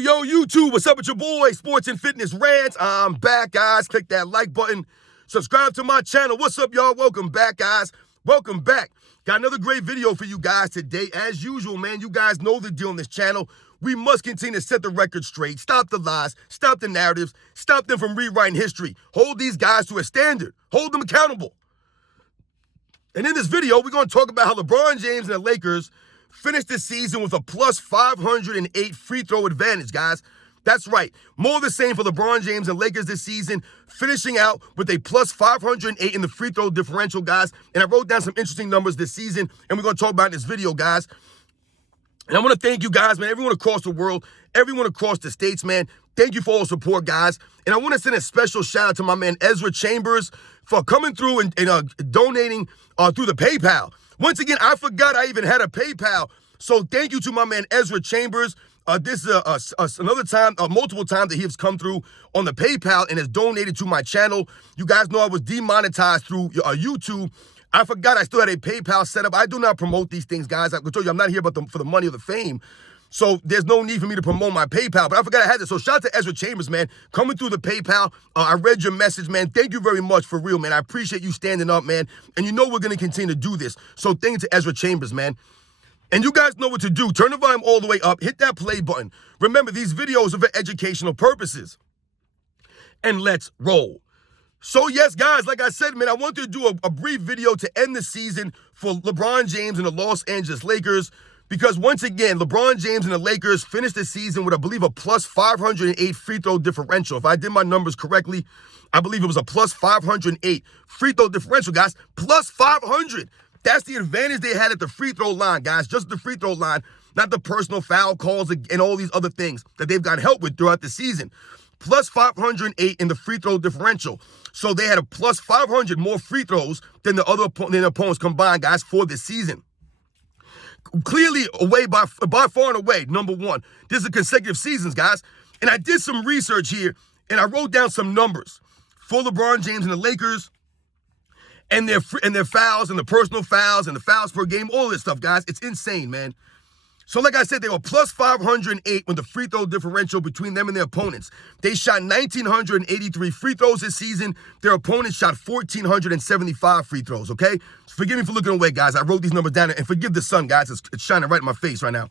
Yo, YouTube, what's up with your boy, Sports and Fitness Rants? I'm back, guys. Click that like button. Subscribe to my channel. What's up, y'all? Welcome back, guys. Welcome back. Got another great video for you guys today. As usual, man, you guys know the deal on this channel. We must continue to set the record straight. Stop the lies. Stop the narratives. Stop them from rewriting history. Hold these guys to a standard. Hold them accountable. And in this video, we're going to talk about how LeBron James and the Lakers finished the season with a plus 508 free throw advantage, guys. That's right. More of the same for LeBron James and Lakers this season, finishing out with a plus 508 in the free throw differential, guys. And I wrote down some interesting numbers this season, and we're going to talk about in this video, guys. And I want to thank you guys, man, everyone across the world, everyone across the states, man. Thank you for all the support, guys. And I want to send a special shout out to my man, Ezra Chambers, for coming through and donating through the PayPal. Once again, I forgot I even had a PayPal. So thank you to my man, Ezra Chambers. This is another time, multiple times that he has come through on the PayPal and has donated to my channel. You guys know I was demonetized through YouTube. I forgot I still had a PayPal set up. I do not promote these things, guys. I can tell you I'm not here for the money or the fame. So there's no need for me to promote my PayPal. But I forgot I had this. So shout out to Ezra Chambers, man. Coming through the PayPal. I read your message, man. Thank you very much, for real, man. I appreciate you standing up, man. And you know we're going to continue to do this. So thank you to Ezra Chambers, man. And you guys know what to do. Turn the volume all the way up. Hit that play button. Remember, these videos are for educational purposes. And let's roll. So yes, guys, like I said, man, I wanted to do a brief video to end the season for LeBron James and the Los Angeles Lakers. Because once again, LeBron James and the Lakers finished the season with, I believe, a plus 508 free throw differential. If I did my numbers correctly, I believe it was a plus 508 free throw differential, guys. Plus 500. That's the advantage they had at the free throw line, guys. Just the free throw line, not the personal foul calls and all these other things that they've got help with throughout the season. Plus 508 in the free throw differential. So they had a plus 500 more free throws than the opponents combined, guys, for this season. Clearly away by far and away, number one. This is consecutive seasons, guys. And I did some research here, and I wrote down some numbers for LeBron James and the Lakers and their fouls and the personal fouls and the fouls per game, all this stuff, guys. It's insane, man. So like I said, they were plus 508 with the free throw differential between them and their opponents. They shot 1,983 free throws this season. Their opponents shot 1,475 free throws, okay? So forgive me for looking away, guys. I wrote these numbers down, and forgive the sun, guys. It's shining right in my face right now.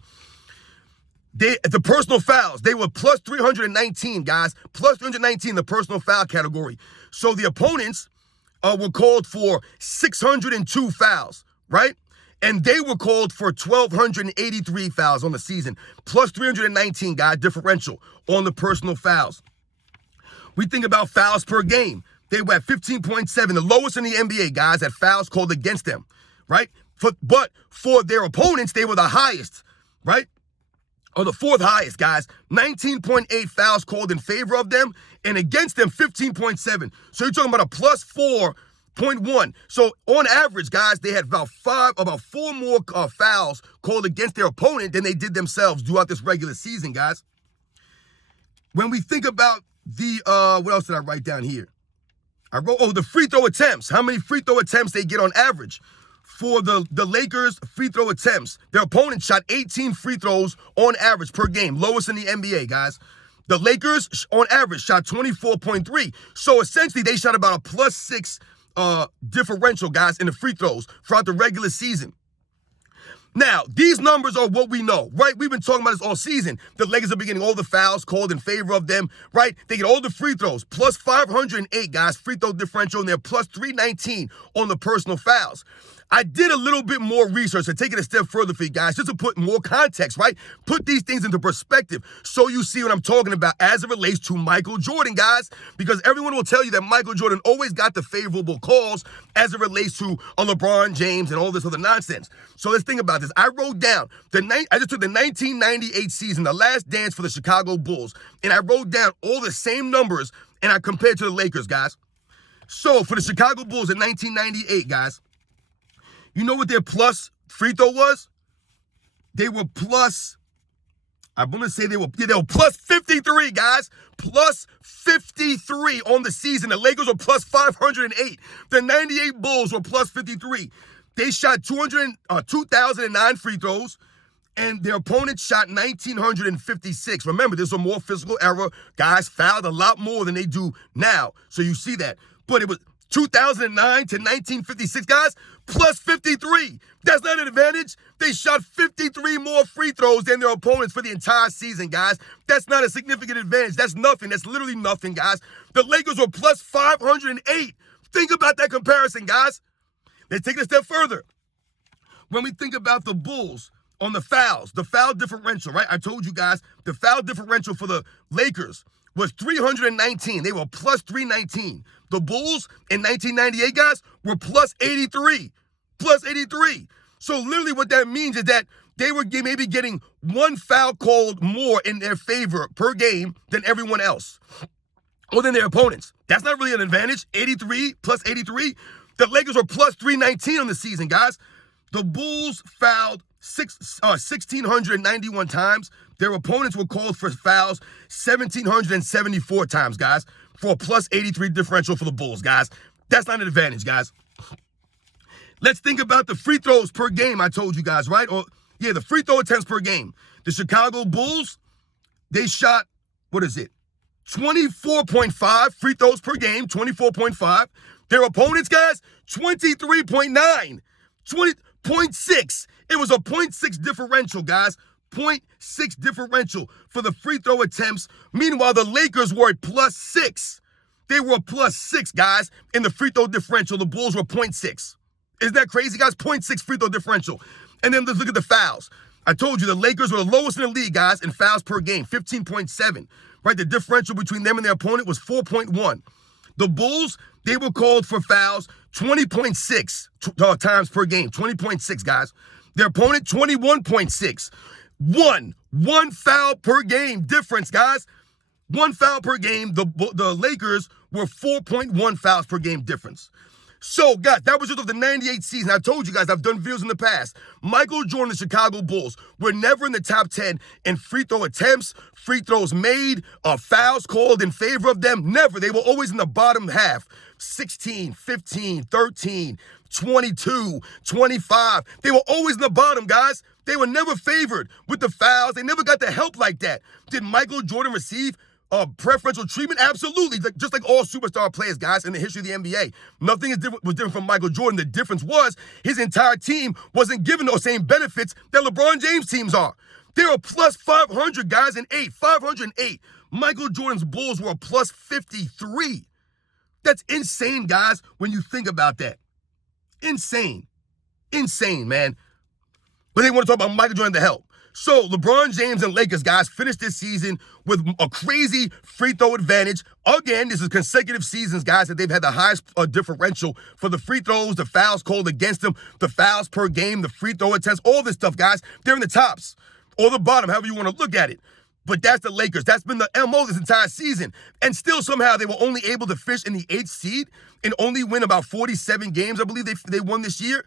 The personal fouls, they were plus 319, guys. Plus 319 in the personal foul category. So the opponents were called for 602 fouls, right? And they were called for 1,283 fouls on the season, plus 319, guys, differential on the personal fouls. We think about fouls per game. They were at 15.7, the lowest in the NBA, guys, at fouls called against them, right? But for their opponents, they were the highest, right? Or the fourth highest, guys. 19.8 fouls called in favor of them, and against them, 15.7. So you're talking about a plus 4.1. So on average, guys, they had about four more fouls called against their opponent than they did themselves throughout this regular season, guys. When we think about the, what else did I write down here? I wrote, the free throw attempts. How many free throw attempts they get on average? For the Lakers, free throw attempts, their opponent shot 18 free throws on average per game, lowest in the NBA, guys. The Lakers, on average, shot 24.3. So essentially, they shot about a plus 6 differential, guys, in the free throws throughout the regular season. Now, these numbers are what we know, right? We've been talking about this all season. The Lakers are getting all the fouls called in favor of them, right? They get all the free throws, plus 508, guys, free throw differential, and they're plus 319 on the personal fouls. I did a little bit more research and take it a step further for you guys, just to put more context, right? Put these things into perspective so you see what I'm talking about as it relates to Michael Jordan, guys, because everyone will tell you that Michael Jordan always got the favorable calls as it relates to a LeBron James and all this other nonsense. So let's think about this. I wrote down, I just took the 1998 season, the last dance for the Chicago Bulls, and I wrote down all the same numbers, and I compared to the Lakers, guys. So for the Chicago Bulls in 1998, guys, you know what their plus free throw was? They were plus, I'm going to say they were plus 53, guys. Plus 53 on the season. The Lakers were plus 508. The 98 Bulls were plus 53. They shot 2,009 free throws, and their opponent shot 1,956. Remember, this was a more physical era. Guys fouled a lot more than they do now. So you see that. But it was 2009 to 1956, guys, plus 53. That's not an advantage. They shot 53 more free throws than their opponents for the entire season, guys. That's not a significant advantage. That's nothing. That's literally nothing, guys. The Lakers were plus 508. Think about that comparison, guys. Let's take it a step further. When we think about the Bulls on the fouls, the foul differential, right? I told you guys the foul differential for the Lakers was 319. They were plus 319. The Bulls in 1998, guys, were plus 83. Plus 83. So literally what that means is that they were maybe getting one foul called more in their favor per game than everyone else, or than their opponents. That's not really an advantage. 83 plus 83. The Lakers were plus 319 on the season, guys. The Bulls fouled 1,691 times. Their opponents were called for fouls 1,774 times, guys, for a plus 83 differential for the Bulls, guys. That's not an advantage, guys. Let's think about the free throws per game I told you guys, right? The free throw attempts per game. The Chicago Bulls, they shot, 24.5 free throws per game, 24.5. Their opponents, guys, 23.9, 20.6. It was a 0.6 differential, guys. 0.6 differential for the free throw attempts. Meanwhile, the Lakers were at plus 6. They were a plus 6, guys, in the free throw differential. The Bulls were 0.6. Isn't that crazy, guys? 0.6 free throw differential. And then let's look at the fouls. I told you the Lakers were the lowest in the league, guys, in fouls per game, 15.7. Right? The differential between them and their opponent was 4.1. The Bulls, they were called for fouls 20.6 times per game, 20.6, guys. Their opponent, 21.6. One foul per game difference, guys. One foul per game. The Lakers were 4.1 fouls per game difference. So, guys, that was just of the 98 season. I told you guys, I've done videos in the past. Michael Jordan, the Chicago Bulls, were never in the top 10 in free throw attempts, free throws made, fouls called in favor of them. Never. They were always in the bottom half. 16, 15, 13, 22, 25. They were always in the bottom, guys. They were never favored with the fouls. They never got the help like that. Did Michael Jordan receive preferential treatment? Absolutely. Just like all superstar players, guys, in the history of the NBA. Nothing was different from Michael Jordan. The difference was his entire team wasn't given those same benefits that LeBron James teams are. They were plus 500, guys, in 508. Michael Jordan's Bulls were plus 53. That's insane, guys, when you think about that. Insane. Insane, man. But they want to talk about Michael Jordan to help. So LeBron James and Lakers, guys, finished this season with a crazy free throw advantage. Again, this is consecutive seasons, guys, that they've had the highest differential for the free throws, the fouls called against them, the fouls per game, the free throw attempts, all this stuff, guys. They're in the tops or the bottom, however you want to look at it. But that's the Lakers. That's been the MO this entire season. And still somehow they were only able to finish in the 8th seed and only win about 47 games, I believe they won this year.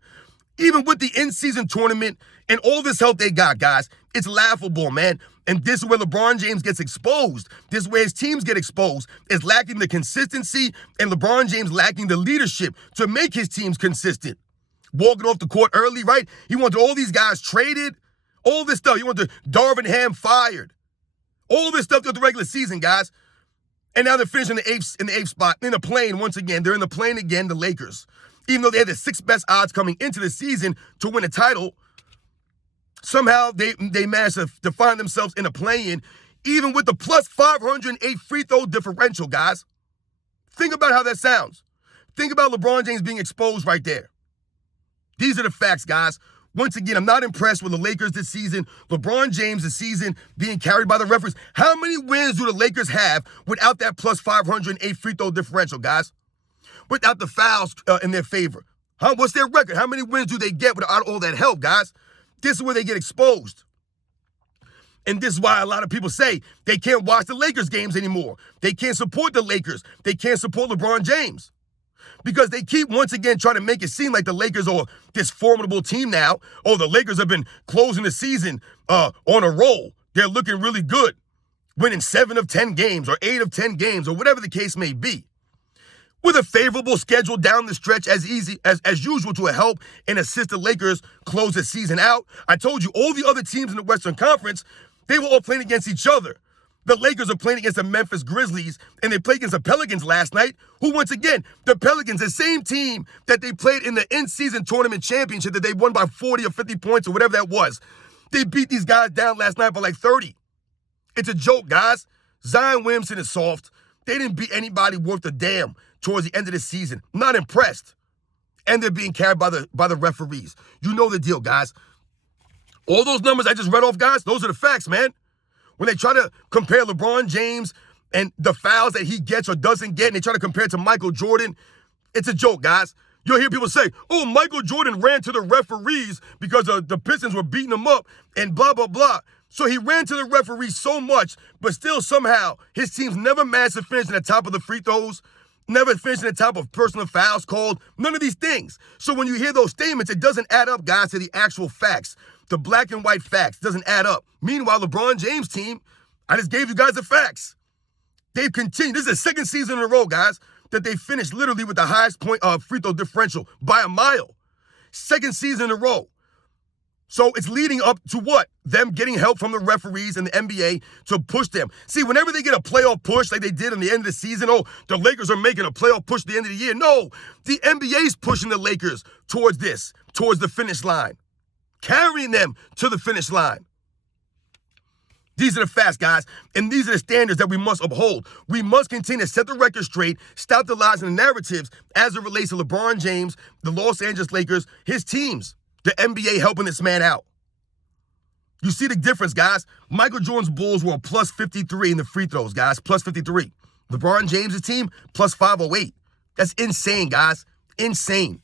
Even with the in-season tournament and all this help they got, guys, it's laughable, man. And this is where LeBron James gets exposed. This is where his teams get exposed. It's lacking the consistency and LeBron James lacking the leadership to make his teams consistent. Walking off the court early, right? He wanted all these guys traded, all this stuff. He wanted Darvin Ham fired. All this stuff throughout the regular season, guys. And now they're finishing in the eighth spot. In the play-in once again. They're in the play-in again, the Lakers. Even though they had the 6th best odds coming into the season to win a title, somehow they managed to find themselves in a play-in, even with the plus 508 free throw differential, guys. Think about how that sounds. Think about LeBron James being exposed right there. These are the facts, guys. Once again, I'm not impressed with the Lakers this season. LeBron James this season being carried by the referees. How many wins do the Lakers have without that plus 508 free throw differential, guys? Without the fouls in their favor? What's their record? How many wins do they get without all that help, guys? This is where they get exposed. And this is why a lot of people say they can't watch the Lakers games anymore. They can't support the Lakers. They can't support LeBron James. Because they keep, once again, trying to make it seem like the Lakers are this formidable team now. Oh, the Lakers have been closing the season on a roll. They're looking really good. Winning 7 of 10 games or 8 of 10 games or whatever the case may be. with a favorable schedule down the stretch as usual to help and assist the Lakers close the season out. I told you all the other teams in the Western Conference, they were all playing against each other. The Lakers are playing against the Memphis Grizzlies, and they played against the Pelicans last night, who once again, the Pelicans, the same team that they played in the in-season tournament championship that they won by 40 or 50 points or whatever that was. They beat these guys down last night by like 30. It's a joke, guys. Zion Williamson is soft. They didn't beat anybody worth a damn towards the end of the season. Not impressed. And they're being carried by the referees. You know the deal, guys. All those numbers I just read off, guys, those are the facts, man. When they try to compare LeBron James and the fouls that he gets or doesn't get, and they try to compare it to Michael Jordan, it's a joke, guys. You'll hear people say, oh, Michael Jordan ran to the referees because the Pistons were beating him up and blah, blah, blah. So he ran to the referees so much, but still somehow his teams never managed to finish in the top of the free throws, never finished in the top of personal fouls called, none of these things. So when you hear those statements, it doesn't add up, guys, to the actual facts. The black and white facts doesn't add up. Meanwhile, LeBron James' team, I just gave you guys the facts. They've continued. This is the second season in a row, guys, that they finished literally with the highest point free throw differential by a mile. Second season in a row. So it's leading up to what? Them getting help from the referees and the NBA to push them. See, whenever they get a playoff push like they did in the end of the season, oh, the Lakers are making a playoff push at the end of the year. No, the NBA's pushing the Lakers towards the finish line, carrying them to the finish line. These are the facts, guys, and these are the standards that we must uphold. We must continue to set the record straight, stop the lies and the narratives as it relates to LeBron James, the Los Angeles Lakers, his teams. The NBA helping this man out. You see the difference, guys. Michael Jordan's Bulls were a plus 53 in the free throws, guys. Plus 53. LeBron James' team, plus 508. That's insane, guys. Insane.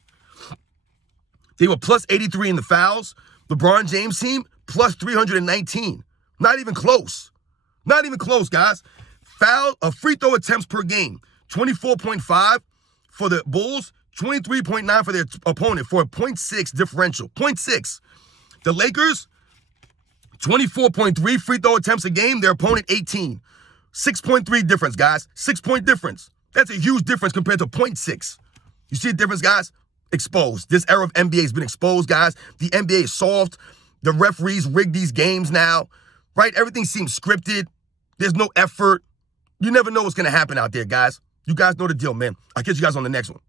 They were plus 83 in the fouls. LeBron James' team, plus 319. Not even close. Not even close, guys. Free throw attempts per game. 24.5 for the Bulls. 23.9 for their opponent for a 0.6 differential. 0.6. The Lakers, 24.3 free throw attempts a game. Their opponent, 18. 6.3 difference, guys. 6-point difference. That's a huge difference compared to 0.6. You see the difference, guys? Exposed. This era of NBA has been exposed, guys. The NBA is soft. The referees rig these games now, right? Everything seems scripted. There's no effort. You never know what's going to happen out there, guys. You guys know the deal, man. I'll catch you guys on the next one.